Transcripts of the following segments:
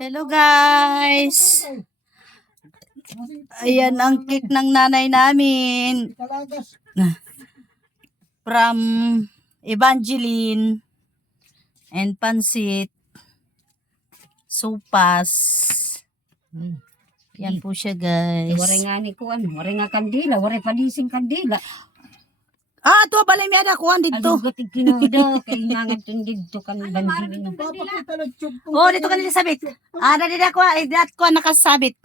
Hello guys! Ayan ang cake ng nanay namin. From Evangeline and Pansit. Sopas. Yan po siya guys. Waray nga ni kuan, waray nga kandila, waray padising kandila. Ah, to balay mi ada kuan dito. Adugat ikinada, kay nangat dito kan bandila. Oh, dito kanila sabit. Ah, dito ko ay dat ko nakasabit.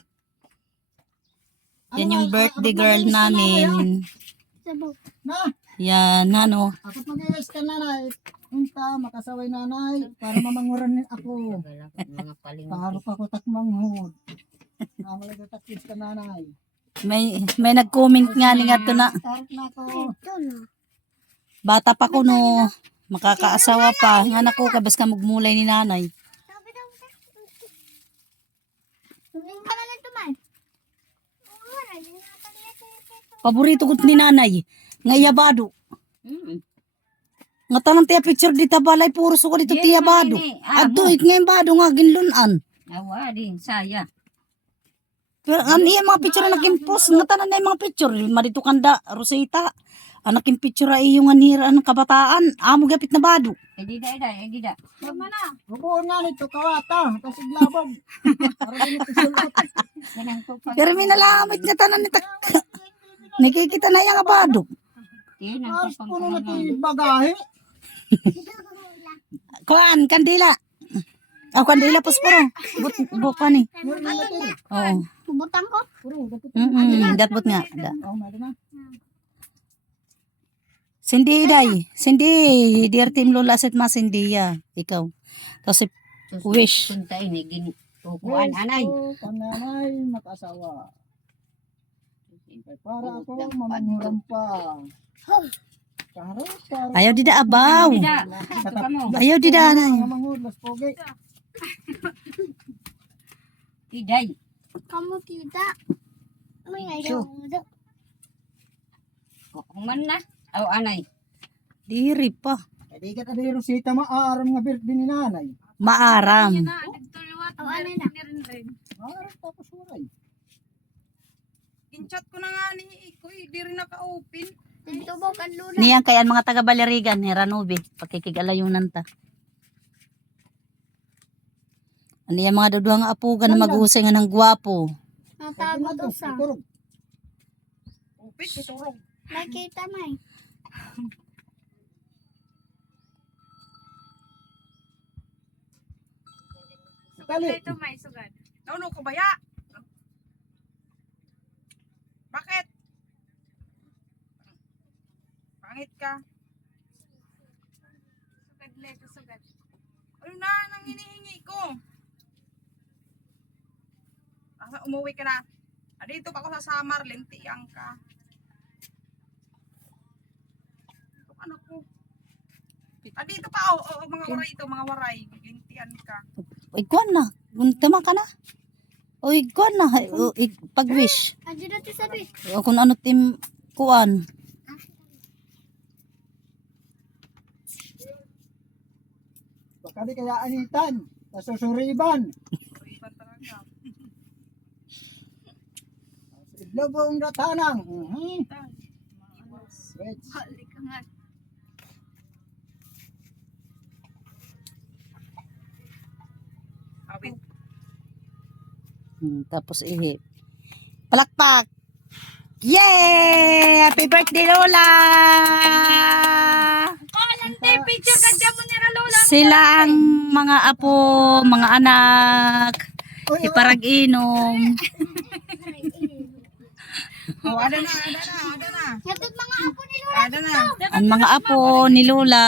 Yan yung birthday girl namin. Yan, ano. Ako mag-iwes ka nanay. Unta, makasaway nanay. Para mamanguran ako. Mga paling. Para pa ko takmanghod. Malagatakis ka nanay. May nag-comment nga ni nga to na. Start na ako. Bata pa ko no. Makakaasawa pa. Nga nako kabas ka magmulay ni nanay. Paborito ko ni nanay. Nga yabado. Nga tanang tiya picture dita balay puro ko dito tiya bado. Adto ik nga bado nga ginlunan. Awa din saya. Pero ano iya mga picture na nakin-post. Nga tanan na yung mga picture. Marito kanda, Rosita. Ang nakin-picture ay yung anira ng kabataan. Amo gapit na bado. Edida. Tama na. Bubuon nga nito kawata. Kasi glabog. Para ganito sulot. Pero minalamit nga tanan ni tak. Nakikita na yung bado. Ars puno na ito yung bagahe. Kuan, kandila. Kandila posporo. Buka ni. Oo. Butang ko? Gatbot nga. Oh, mali na. Cindy day. Cindy, dear team Lola set mas Cindy ya. Ikaw. Tapos si Wish. Punta ini gin kuan anay. Pananay, mag-asawa. Para ako, mamanguran pa. Ayaw dida abaw. Dida. Ito ka mo. Ayaw dida na. Mamangur, las pogi. Tiday. Kamu tidak. May ayaw. Kung man na. Aw anay. Diri pa. Hindi ka tadi Rosita maaram nga birthday ni nanay. Maaram. Oh, ano na? Maaram tapos waray. In-chat ko na nga ni Ikoy, di rin naka-open. Dito mo kan luna. Niyan kay ang mga taga Balerigan ni Ranubi. Pakikigalayunan ta. Ano yung mga daduhang apuga na mag-uusay nga ng gwapo. Natagod usa. Open, iturong. Nakita may. Kali. Ito may sugad. Nauno ko baya. Bakit? Pangit ka. Sugad leto, sugad. Ano na, nang hinihingi ko. Asa umuwi ka na. Dito pa ako sa Samar, lentiyang ka. Ito anak ko. Dito pa, mga waray ito, mga waray. Lentiyan ka. Iguan na. Tama ka na. O iguan na. Pag-wish. Adyo dati sabi. O kung ano tim kuan. Baka di kaya anitan. Nasusuriban. Iba talaga. Iblobong datanang. Wait. Halik ka nga. Awit. Tapos palakpak. Yay! Happy birthday Lola! Picture ka dyan mo nila Lola. Sila ang mga apo, mga anak. Iparag-inom. Oh, ada na. Yatot mga apo ni Luna. Ada na. Ang mga apo ni Lola.